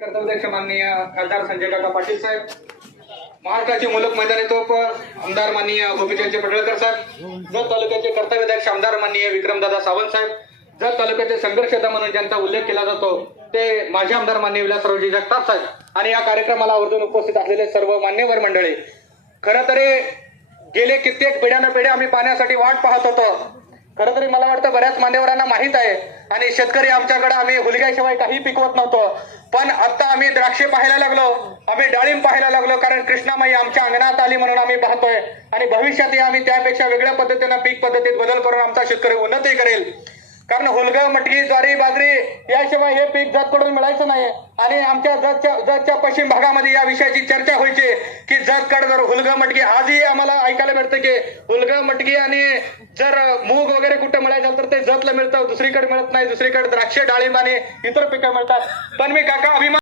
कर्तव्याध्यक्ष माननीय खासदार संजय काका पाटील साहेब, महाराष्ट्राचे मुलक मैदानी तोप आमदार माननीय गोपीचंद पडळकर साहेब, जत तालुक्याचे कर्तव्याध्यक्ष आमदार माननीय विक्रमदादा सावंत साहेब, जत तालुक्याचे संघर्ष योद्धा म्हणून ज्यांचा उल्लेख केला जातो ते माजी आमदार माननीय विलासरावजी जगताप साहेब आणि या कार्यक्रमाला आवर्जून उपस्थित असलेले सर्व मान्यवर मंडळी. खरं तरी गेले कित्येक पिढ्यानपिढ्या आम्ही पाण्यासाठी वाट पाहत होतो. खरं तरी मला वाटतं बऱ्याच मान्यवरांना माहित आहे आणि शेतकरी आमच्याकडे आम्ही हुलग्याशिवाय काही पिकवत नव्हतो, पण आता आम्ही द्राक्षे पाहायला लागलो, आम्ही डाळिंब पाहायला लागलो, कारण कृष्णामाई आमच्या अंगणात आली म्हणून आम्ही पाहतोय आणि भविष्यातही आम्ही त्यापेक्षा वेगळ्या पद्धतीने पीक पद्धतीत बदल करून आमचा शेतकरी उन्नती करेल. कारण हुलगा, मटकी, ज्वारी, बाजरी याशिवाय हे पीक जतकडून मिळायचं नाही आणि आमच्या जतच्या पश्चिम भागामध्ये या विषयाची चर्चा व्हायची की जतकड जर हुलगा, मटकी आजही आम्हाला ऐकायला मिळतं की हुलगा, मटकी आणि जर मूग वगैरे कुठं मिळायचं तर ते जतला मिळतं, दुसरीकडे मिळत नाही. दुसरीकडे द्राक्षे, डाळिंब आणि इतर पिकं मिळतात. पण मी काका अभिमान